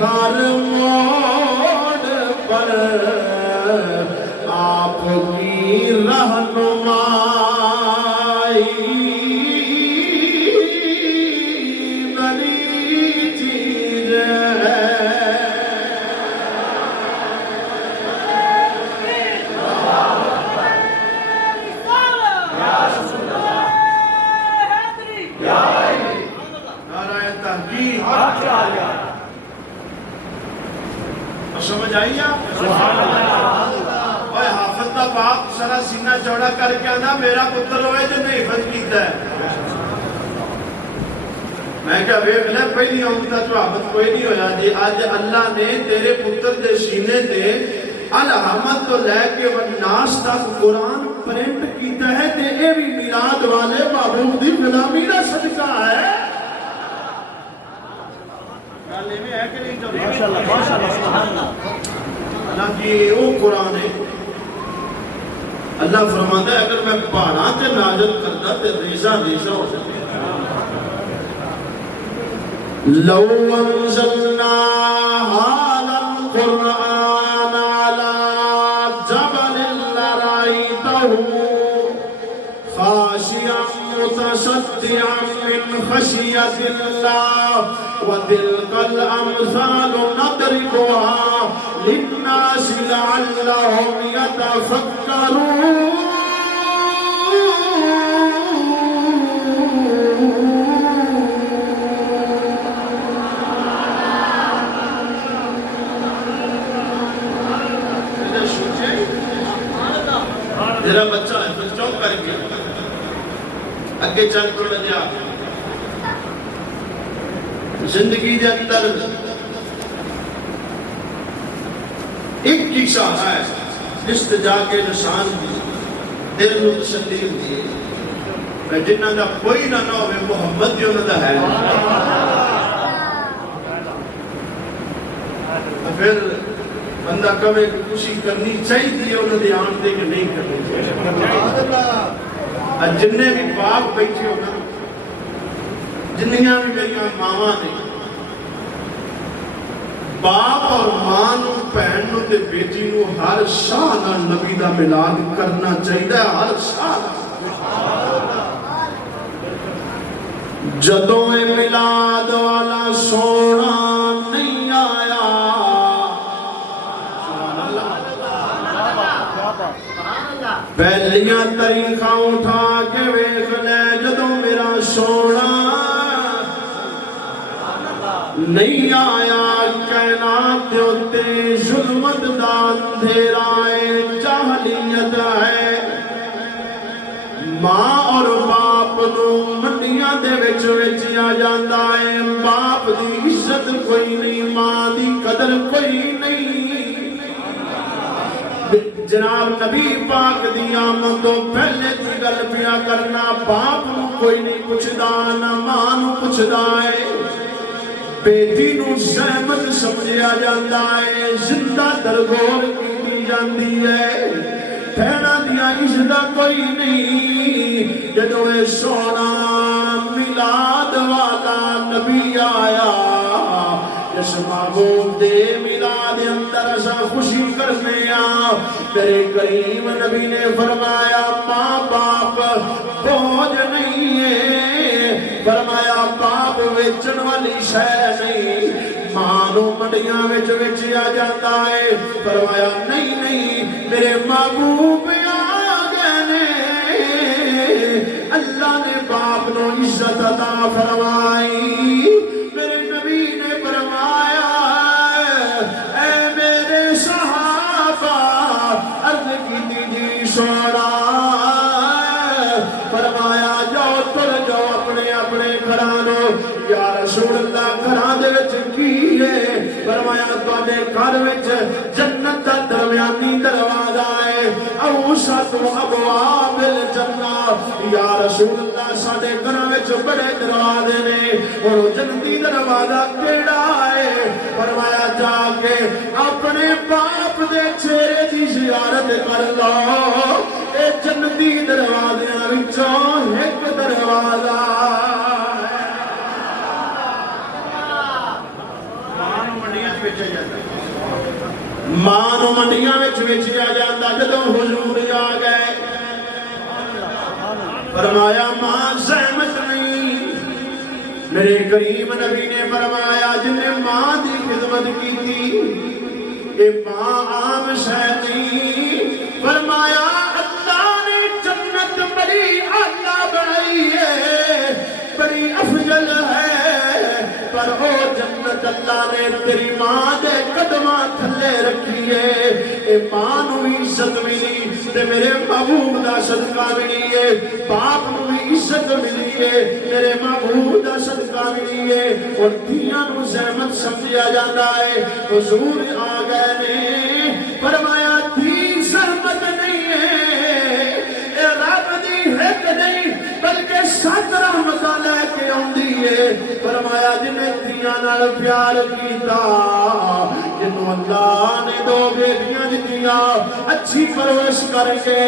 ہر موڑ پر آپ کی رہنمائی بڑی چیز ہے سمجھ آئی آپ؟ اوہ حافظ دا باپ سارا سینہ چوڑا کر کے آنا میرا پتر ہوئے جو نہیں حفظ کیتا ہے میں کہا ویک لے پہلی امتہ تو حافظ کوئی نہیں ہویا دی آج اللہ نے تیرے پتر دے سینے دے الحمد تو لے کے والناس تک قرآن پرنٹ کیتا ہے تے اے بھی میلاد والے محبوب دی غلامی دا صدقہ ہے اللہ کی وہ قرآن ہے اللہ فرماتا ہے اگر میں پہاڑاں تے نازل کرتا تے ریزہ ریزہ ہو سکتے لو انزلنا هذا القرآن على جبل لرأيته خاشعا متصدعا من خشية الله وتلك الأمثال نضربها للناس لعلهم يتفكرون میرا بچہ ہے پھر چوک کر کے اگے چل تو لجا زندگی دے اندر ایک قصہ ہے جس تے جا کے نشان دی دل نو تسلی دی میں جنہاں دا کوئی نہ ہوئے محمد جو نہ دا ہے پھر بندہ کبھی خوشی کرنی چاہیے انہوں نے آن دے کہ نہیں کرنی چاہیے جنہیں بھی باپ بیٹھے ہونا جنہیاں بھی میری ماما نے باپ اور ماں نو پہن نو تے بیٹی نو ہر شاہ نبی دا ملاد کرنا چاہیے ہر شاہ جدوں ملاد والا سونا نہیں آیا پہلیاں طریقہ اٹھا کے ویکھ لے جدوں میرا سونا نہیں آیا کائنات دے اُتے ظلمت دا اندھیرا ہے جاہلیت ہے ماں اور باپ نو منڈیاں دے وچ ویچیا جاندا ہے باپ دی عزت کوئی نہیں ماں دی قدر کوئی نہیں جناب نبی پاک دی آمد تو پہلے دی گل پیا کرنا باپ نو کوئی نہیں پوچھدا نہ ماں نو پوچھدا ہے بیٹی نو زحمت سمجھیا جاندا ہے زندہ درگور کی جاندی ہے پھیڑا دیا عزت کوئی نہیں جدوں سونا میلاد والا نبی آیا جس محبوب دے میلاد اندر اسا خوشی کرنے میرے کریم نبی نے فرمایا ماں باپ بوجھ نہیں ہے فرمایا باپ ویچن والی شے نہیں ماں نو منڈیاں وچ ویچیا جاتا ہے فرمایا نہیں نہیں میرے محبوب آ گئے نے اللہ نے باپ نو عزت عطا فرمائی میرے نبی نے فرمایا اے میرے صحابہ عرض کی دی سونا فرمایا جاؤ تر جاؤ اپنے اپنے گھرانو یا رسول اللہ گھران دے وچ کی ہے فرمایا تواڈے گھر وچ جنت دا درمیانی دروازہ ہے اوسط ابواب الجنہ یا رسول اللہ ساڈے گھراں وچ بڑے دروازے نے اور جنتی دروازہ کیڑا ہے فرمایا جا کے اپنے باپ دے چہرے دی زیارت کر لو اے جنتی دروازیاں وچوں ایک دروازہ ہے ماں نو منڈیاں ویچیا جاتا جدوں حضور آ گئے فرمایا ماں زحمت نہیں میرے کریم نبی نے فرمایا جن نے ماں دی خدمت کی تھی اے ماں عام شے نہیں فرمایا اللہ نے جنت بڑی اعلیٰ بنائی ہے بڑی افضل ہے پر او جنت اللہ نے تیری ماں دے قدماں تھلے رکھی ہے اے ماں نو بھی عزت ملی تے میرے محبوب دا صدقہ ملی ہے باپ نو بھی عزت ملی ہے میرے محبوب دا صدقہ ملی ہے اور دھیاں نو زحمت سمجھیا جاتا ہے حضور آ گئے نے فرمایا دھی زحمت نہیں ہے اے رب دی ہک نہیں بلکہ سات رحمتاں لے کے آندی ہے فرمایا جنہیں دھیاں نال پیار کیتا جنہوں اللہ نے دو بیٹیاں دیا اچھی پرورش کر کے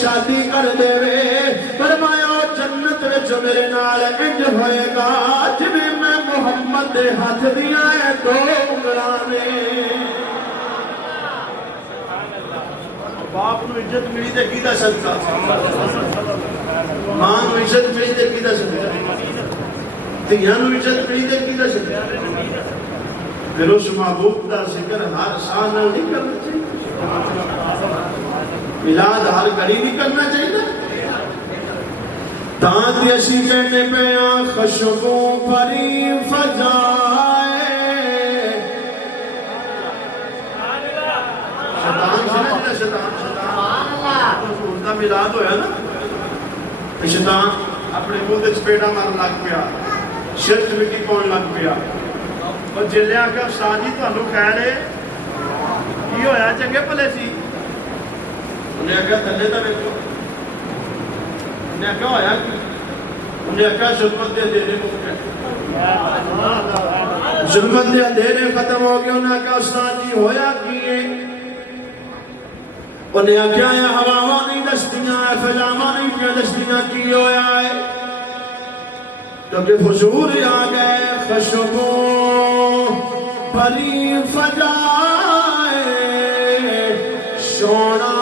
شادی کر دے فرمایا جنت وچ میرے نال انج ہوئے گا جویں میں محمد دے ہاتھ دیاں اے دو انگلاں باپ نو عزت ملی تے کیدا صدقہ ماں نو عزت ملی تے کیدا صدقہ دھیاں نو عزت ملی تے کیدا صدقہ پھر اس محبوب دا ذکر ہر سال نہیں کرنا چاہیے میلاد ہر گھڑی نہیں کرنا چاہیے تاں تے اسی کہنے پہ خشبوں پری فضائے شیطان حضور دا میلاد ہویا نا شیطان اپنے منہ دے چپیڑا مارن لگ پیا شرک مٹی پاؤن لگ پیا اور جلے آ کے استاد جی تانوں خیر ہے کی ہویا چنگے بھلے سی انہیں آخیا تھلے دا ویکھو انہیں آخیا ہویا کی انہیں آخیا ظلمت دے اندھیرے ظلمت دے اندھیرے ختم ہو گئے انہیں آخیا استاد جی ہویا کی ہے انہیں آخیا یا ہواواں نہیں دستیاں فضاواں نہیں پیا دستیاں کی ہویا ہے کیونکہ حضور آ گئے خشبوں پری فضائے سونا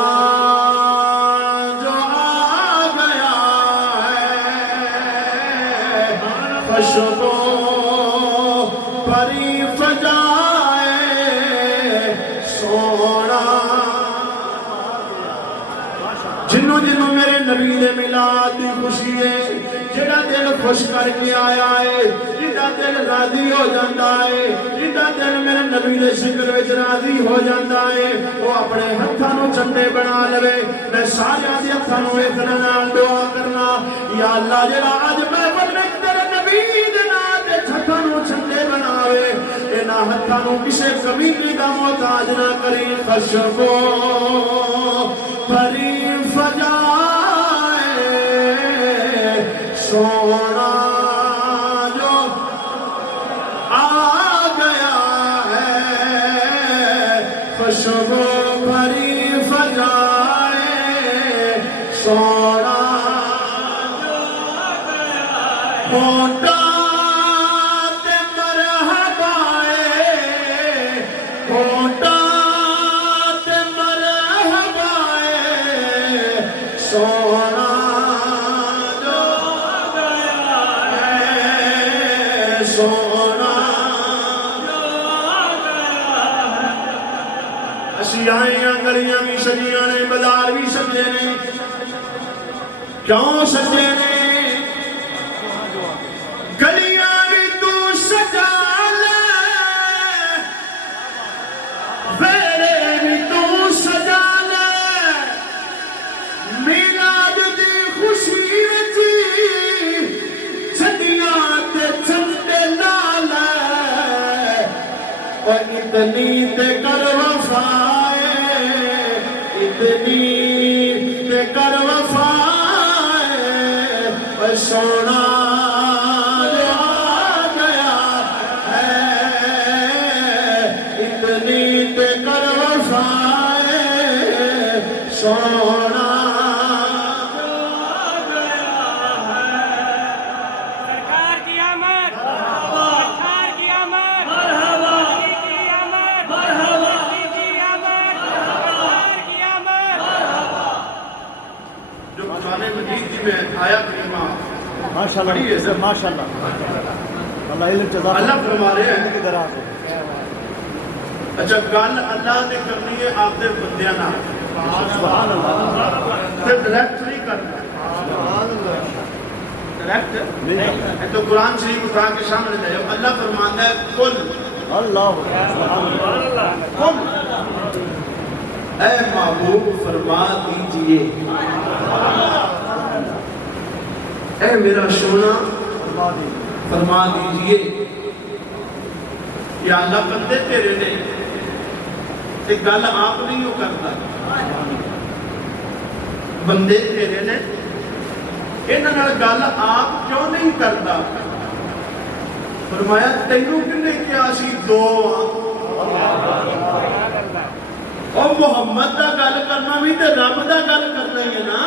جو آ گیا ہے خشبوں پری فضائے سونا جنوں جنوں میرے نبی دے میلاد دی خوشی ہے جڑا دل خوش کر کے آیا ہے جڑا دل راضی ہو جاتا ہے جڑا دل میرے نبی دے ذکر وچ راضی ہو جاتا ہے وہ اپنے ہتھاں نوں چندے بنا لے میں سارے دے ہتھاں نوں ایک نال دعا کرنا یا اللہ جڑا اج میں تیرے نبی دے نام تے ہتھاں نوں چندے بناوے انہاں ہتھاں نوں کسے کمینے دا محتاج نہ کری خشبوں پری فضائے سونا جو آ گیا ہے خوشبو بھری فضائے سونا جو آ گیا ہوتا تے مرحبائے ہوتا تے مرحبائے سونا آئیاں گلیاں بھی سجیاں نے بازار بھی سجے نے کیوں سجے نے گلیاں بھی تو سجا لے ویڑے بھی تو سجا لے میلاد دی خوشی وچی چھٹیاں تے چندے لا لے اور اتنی تے کر وفا اتنی تے کر وفائے سونا جو آ گیا ہے اتنی تے کر وفائے سونا جو آ گیا ہے سرکار کی آمد سرکار کی آمد مرحبا کی آمد مرحبا کی آمد کریمہ ماشاءاللہ ماشاءاللہ اللہ علم جزاک اللہ فرما رہے ہیں کی طرح سے اچھا گل اللہ نے کرنی ہے آپ دے بندیاں نال سبحان اللہ تے ڈائریکٹ نہیں کرنا ڈائریکٹ تو قرآن شریف اٹھا کے سامنے دے اللہ فرماتا ہے قل اللہ سبحان اللہ قل اے محبوب فرما دیجئے اے میرا سونا فرما دیجئے یا اللہ بندے تیرے نے تے گل آپ نہیں ہو کرتا بندے تیرے نے انہاں نال گل آپ کیوں نہیں کرتا فرمایا تینوں کنے کیا سی دو اور محمد دا گل کرنا بھی تے رب دا گل کرنا ہی ہے نا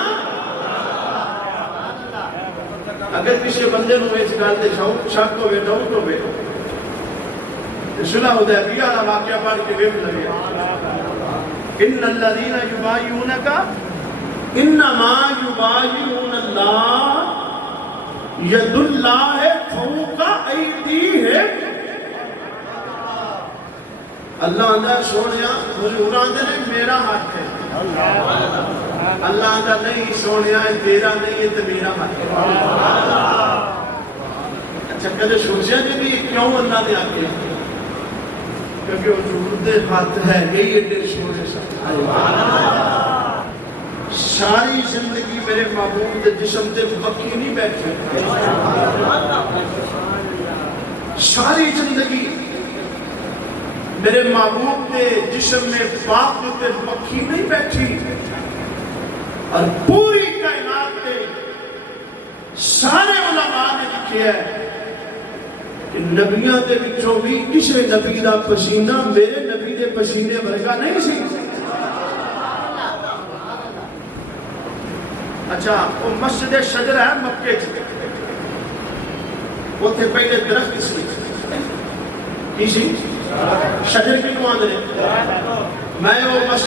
اگر کسی بندے نو اس گل تے شک ہوے ڈاؤٹ ہوے صلح حدیبیہ والا واقعہ پڑھ کے ویکھ لگے ان الذين يبايعونك انما يبايعون الله يد الله فوق ايديهم اللہ آندہ سونیا حضور آندے نے میرا ہاتھ ہے اللہ آندہ نہیں سونیا تیرا نہیں ہے تو میرا ہاتھ ہے اچھا کدے سوچیا جی بھی کیوں اللہ نے آگے کیونکہ حضور دے ہاتھ ہے یہی ایڈے سونے ساری زندگی میرے محبوب دے جسم دے مکی نہیں بیٹھے ساری زندگی میرے محبوب کے جسم میں پاک تے مکھی نہیں بیٹھی اور پوری کائنات کے سارے علماء نے لکھے ہے کہ نبیوں کے بچوں بھی کسی نبی دا پسینہ میرے نبی دے پسینے ورگا نہیں سی اچھا وہ مسجد شجر ہے مکے وہ تھے پہلے درخت سی کسی شجر کی کو آندھے میں وہ مسجد